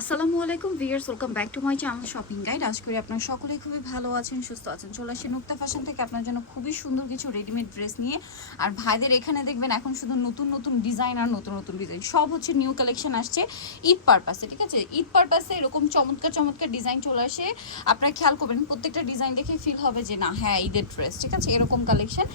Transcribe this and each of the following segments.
আসসালামু আলাইকুম viewers welcome back to my channel shopping guide. আজ করি আপনারা সকলেই খুবই ভালো আছেন, সুস্থ আছেন। চলে আসি নুক্তা ফ্যাশন থেকে আপনার জন্য খুবই সুন্দর কিছু রেডিমেড ড্রেস নিয়ে। আর ভাইদের এখানে দেখবেন এখন শুধু নতুন নতুন ডিজাইন আর নতুন নতুন ডিজাইন সব হচ্ছে নিউ কালেকশন আসছে ঈদ পারপাসে ঠিক আছে? ঈদ পারপাসে এরকম চমৎকার চমৎকার ডিজাইন চলে আসে। আপনারা খেয়াল করবেন, প্রত্যেকটা ডিজাইন দেখে ফিল হবে যে, না হ্যাঁ ঈদের ড্রেস ঠিক আছে? এরকম কালেকশন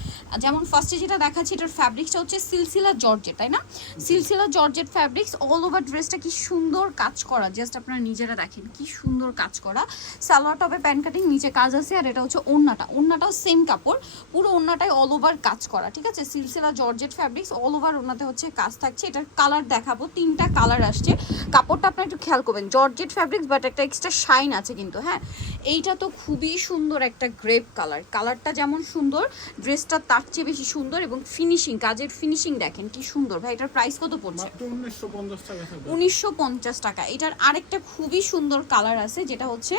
যেমন ফার্স্টে যেটা দেখাচ্ছি, এটার ফ্যাব্রিক্সটা হচ্ছে সিলসিলা জর্জেট তাই না? সিলসিলা জর্জেট ফ্যাব্রিক্স অল ওভার ড্রেসটা কি সুন্দর কাজ করা জাস্ট আপনারা নিজেরা দেখেন কি সুন্দর কাজ করা। সালোয়ার টপে প্যান্ট কাটিং নিচে কাজ আছে আর এটা হচ্ছে ওড়নাটা ওড়নাটাও সেম কাপড় পুরো ওড়নাটাই অল ওভার কাজ করা ঠিক আছে? Silsila georgette fabrics all over ওড়নাতে হচ্ছে কাজ থাকছে। এটার কালার দেখাবো তিনটা কালার আসছে। কাপড়টা আপনারা একটু খেয়াল করবেন জর্জেট ফ্যাব্রিক্স বাট একটা এক্সট্রা শাইন আছে কিন্তু হ্যাঁ? এইটা তো খুবই সুন্দর একটা গ্রেপ কালার কালারটা যেমন সুন্দর ড্রেসটা তার চেয়ে বেশি সুন্দর এবং ফিনিশিং কাজের ফিনিশিং দেখেন কি সুন্দর। ভাই এটার প্রাইস কত পড়ছে? উনিশশো পঞ্চাশ টাকা। এটার আরেকটা খুবই সুন্দর কালার আছে যেটা হচ্ছে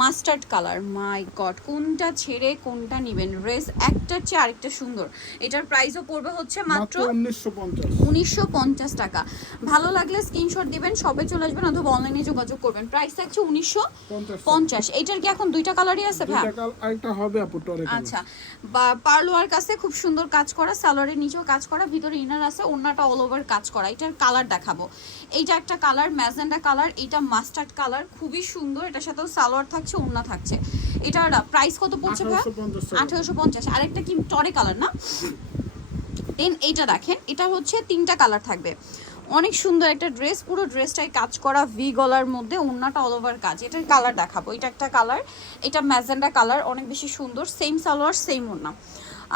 মাস্টার্ড কালার মাই গড কোনটা ছেড়ে কোনটা নেবেন? ড্রেস একটার চেয়ে আরেকটা সুন্দর। এটার প্রাইসও পড়বে হচ্ছে মাত্র উনিশশো পঞ্চাশ। টাকা। ভালো লাগলে স্ক্রিনশট দিবেন সবে চলে আসবেন অথবা অনলাইনে যোগাযোগ করবেন। প্রাইস থাকছে উনিশশো পঞ্চাশ। এটার কি এখন দুইটা কালারই আছে ভাই আচ্ছা। বা পার্লোয়ার কাছে খুব সুন্দর কাজ করা সালোয়ারের নিচেও কাজ করা ভিতরে ইনার আছে ওন্নাটা অল ওভার কাজ করা। এটার কালার দেখাবো। এইটা একটা কালার ম্যাজেন্ডা কালার এটা মাস্টার্ড কালার খুবই সুন্দর। এটার সাথেও সালোয়ার থাকছে ওড়না থাকছে। এটার প্রাইস কত পড়ছে ভাই? আঠারোশো পঞ্চাশ। টাকা আঠারোশো পঞ্চাশ। আরেকটা কি টরে কালার না? দেন এইটা দেখেন এটা হচ্ছে তিনটা কালার থাকবে। অনেক সুন্দর একটা ড্রেস পুরো ড্রেসটাই কাজ করা ভি গলার মধ্যে ওন্নাটা অল ওভার কাজ। এটার কালার দেখাবো এটা একটা কালার এটা ম্যাজেন্ডা কালার অনেক বেশি সুন্দর সেম সালোয়ার সেম ওন্না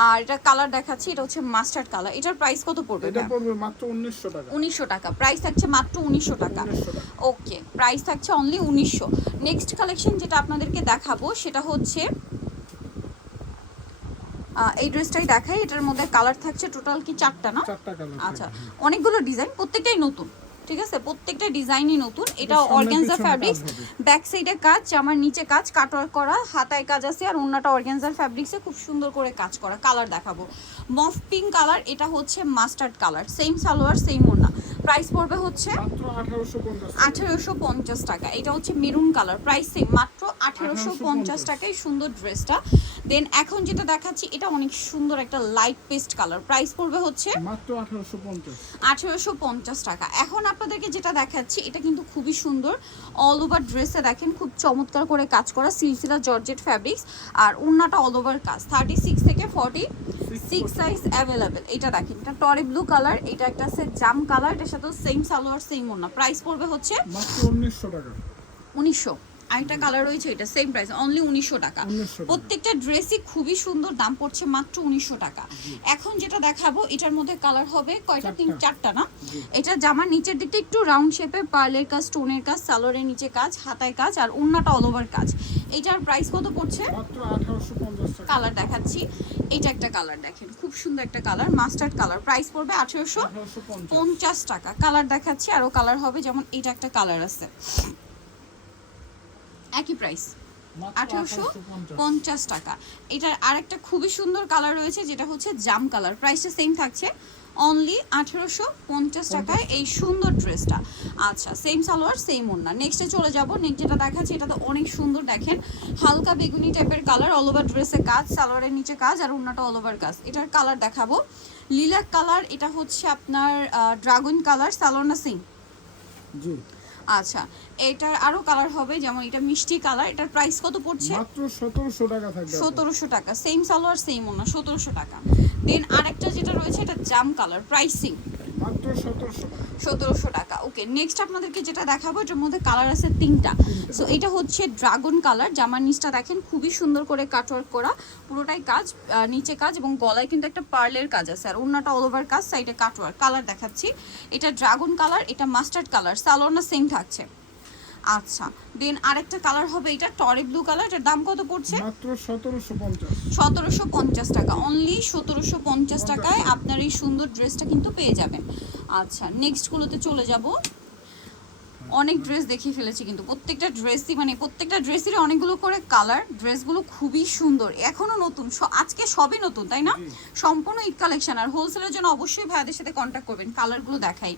আর এটা কালার দেখাচ্ছি এটা হচ্ছে মাস্টার্ড কালার এটার প্রাইস কত পড়বে এটা পড়বে মাত্র উনিশশো টাকা। উনিশশো টাকা। প্রাইস থাকছে মাত্র উনিশশো টাকা। ওকে প্রাইস থাকছে অনলি উনিশশো। নেক্সট কালেকশন যেটা আপনাদেরকে দেখাবো সেটা হচ্ছে এই ড্রেসটাই দেখাই। এটার মধ্যে কালার থাকছে টোটাল কি চারটা না? চারটা কালার আচ্ছা অনেকগুলো ডিজাইন প্রত্যেকটাই নতুন। ঠিক আছে? প্রত্যেকটা ডিজাইনই নতুন। এটা অর্গ্যানজার ফ্যাব্রিক্স ব্যাক সাইডে কাজ আমার নিচে কাজ কাটার করা হাতায় কাজ আছে আর অন্যটা অর্গ্যানজার ফ্যাব্রিক্সে খুব সুন্দর করে কাজ করা। কালার দেখাবো। মফ পিঙ্ক কালার এটা হচ্ছে mustard colour same salwar same ওড়না। প্রাইস পড়বে হচ্ছে আঠারোশো পঞ্চাশ টাকা। এটা হচ্ছে মেরুন কালার। প্রাইস সেম মাত্র আঠেরোশো পঞ্চাশ টাকায় সুন্দর ড্রেসটা। দেন এখন যেটা দেখাচ্ছি এটা অনেক সুন্দর একটা লাইট পেস্ট কালার প্রাইস পড়বে হচ্ছে আঠারোশো পঞ্চাশ। টাকা। এখন আপনাদেরকে যেটা দেখাচ্ছি এটা কিন্তু খুবই সুন্দর। অল ওভার ড্রেসে দেখেন খুব চমৎকার করে কাজ করা সিলসিলা জর্জেট ফ্যাব্রিক্স আর ওড়নাটা অল ওভার কাজ। থার্টি সিক্স থেকে ফর্টি সিক্স সাইজ অ্যাভেলেবেল এটা দেখেন এটা টরে ব্লু কালার এটা একটা আছে জাম কালার এটার সাথে সেম সালোয়ার সেম ওনা প্রাইস পড়বে হচ্ছে মাত্র উনিশশো টাকা। উনিশশো। আরেকটা কালার রয়েছে এটা সেম প্রাইস অনলি উনিশশো টাকা। প্রত্যেকটা ড্রেসই খুবই সুন্দর দাম পড়ছে মাত্র উনিশশো টাকা। এখন যেটা দেখাবো এটার মধ্যে কালার হবে কয়টা? তিন চারটা। না? এটা জামার নিচের দিকটা একটু রাউন্ড শেপে পার্লের কাজ স্টোনের কাজ সালোয়ারের নিচে কাজ হাতায় কাজ আর ওড়নাটা অল ওভার কাজ। এইটার প্রাইস কত পড়ছে? কালার দেখাচ্ছি। এটা একটা কালার দেখেন খুব সুন্দর একটা কালার মাস্টার্ড কালার প্রাইস পড়বে আঠেরোশো পঞ্চাশ। টাকা। কালার দেখাচ্ছি আরও কালার হবে যেমন এটা একটা কালার আছে। একই প্রাইস আঠারোশো পঞ্চাশ। টাকা। এটার আরেকটা খুবই সুন্দর কালার রয়েছে যেটা হচ্ছে জাম কালার প্রাইসটা সেম থাকছে। অনলি আঠেরোশো পঞ্চাশ টাকায় এই সুন্দর ড্রেসটা আচ্ছা সেম সালোয়ার সেম ওড়না। নেক্সটে চলে যাব। নেক্সট যেটা দেখাচ্ছি এটা তো অনেক সুন্দর দেখেন। হালকা বেগুনি টাইপের কালার অল ওভার ড্রেসে কাজ সালোয়ারের নিচে কাজ আর ওড়নাটা অল ওভার কাজ। এটার কালার দেখাবো। লিলাক কালার এটা হচ্ছে আপনার ড্রাগন কালার সালোনা সিং জি। আচ্ছা এটার আরও কালার হবে যেমন এটা মিষ্টি কালার এটার প্রাইস কত পড়ছে? মাত্র সতেরোশো টাকা থাকবে আপু। সতেরোশো টাকা সেম সালোয়ার সেম ওনা সতেরোশো টাকা। দেন আরেকটা যেটা রয়েছে এটা জাম কালার প্রাইসিং সতেরোশো। টাকা। ওকে নেক্সট আপনাদেরকে যেটা দেখাবো, এটার মধ্যে কালার আছে তিনটা। সো এটা হচ্ছে ড্রাগন কালার জামার নিচটা দেখেন, খুবই সুন্দর করে কাটওয়ার্ক করা। পুরোটাই কাজ নিচে কাজ এবং গলায় কিন্তু একটা পার্লের কাজ আছে। আর অন্যটা অল ওভার কাজ সাইডে কাটওয়ার্ক কালার দেখাচ্ছি। এটা ড্রাগন কালার এটা মাস্টার্ড কালার সালোনা সেম থাকছে। আচ্ছা দেন আরেকটা কালার হবে এটা টরে ব্লু কালার এটার দাম কত পড়ছে? মাত্র সতেরোশো পঞ্চাশ। সতেরোশো পঞ্চাশ টাকা অনলি সতেরোশো পঞ্চাশ টাকায় আপনার এই সুন্দর ড্রেসটা কিন্তু পেয়ে যাবেন। আচ্ছা নেক্সট গুলোতে চলে যাব। অনেক ড্রেস দেখিয়ে ফেলেছি কিন্তু প্রত্যেকটা ড্রেসই মানে প্রত্যেকটা ড্রেসেরই অনেকগুলো করে কালার ড্রেসগুলো খুবই সুন্দর এখনও নতুন আজকে সবই নতুন তাই না? সম্পূর্ণ ঈদ কালেকশন আর হোলসেলের জন্য অবশ্যই ভাইয়াদের সাথে কন্ট্যাক্ট করবেন কালারগুলো দেখাই।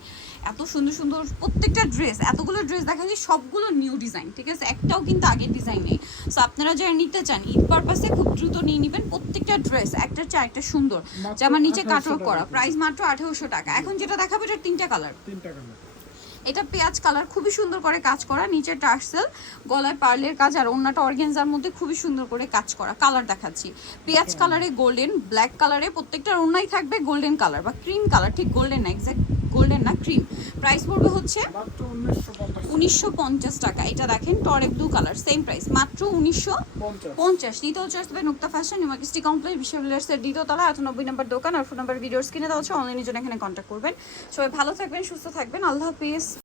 এত সুন্দর সুন্দর প্রত্যেকটা ড্রেস এতগুলো ড্রেস দেখাচ্ছি সবগুলো নিউ ডিজাইন ঠিক আছে? একটাও কিন্তু আগের ডিজাইন নেই। সো আপনারা যারা নিতে চান ঈদ পারপাসে খুব দ্রুত নিয়ে নেবেন প্রত্যেকটা ড্রেস একটা চা একটা সুন্দর। জামার নিচে 1800 কাটওয়ার্ক করা প্রাইস মাত্র আঠেরোশো টাকা। এখন যেটা দেখাবো এটা তিনটা কালার তিন টাকা না এটা পেঁয়াজ কালার খুবই সুন্দর করে কাজ করা নিচে টার্সেল গলায় পার্লের কাজ আর অন্যটা অর্গেনজার মধ্যে খুবই সুন্দর করে কাজ করা কালার দেখাচ্ছি। পেঁয়াজ কালারে গোল্ডেন ব্ল্যাক কালারে প্রত্যেকটা অন্যায় থাকবে গোল্ডেন কালার বা ক্রিম কালার ঠিক গোল্ডেন না এক্স্যাক্ট গোল্ডেন না ক্রিম প্রাইস পড়বে হচ্ছে উনিশশো পঞ্চাশ টাকা। এটা দেখেন টরেক দু কালার সেম প্রাইস মাত্র উনিশশো পঞ্চাশ। পঞ্চাশ। নিতে হচ্ছে নুক্তা ফ্যাশন ইমাকিস্টি কমপ্লেক্স বিশ্ববিদ্যালয়ের দ্বিতীয় তলা আটানব্বই নম্বর দোকান আর ফোন নাম্বার ভিডিওর কিনে দেওয়া হচ্ছে অনলাইনের জন্য এখানে কন্ট্যাক্ট করবেন। সবাই ভালো থাকবেন সুস্থ থাকবেন আল্লাহ হাফিজ।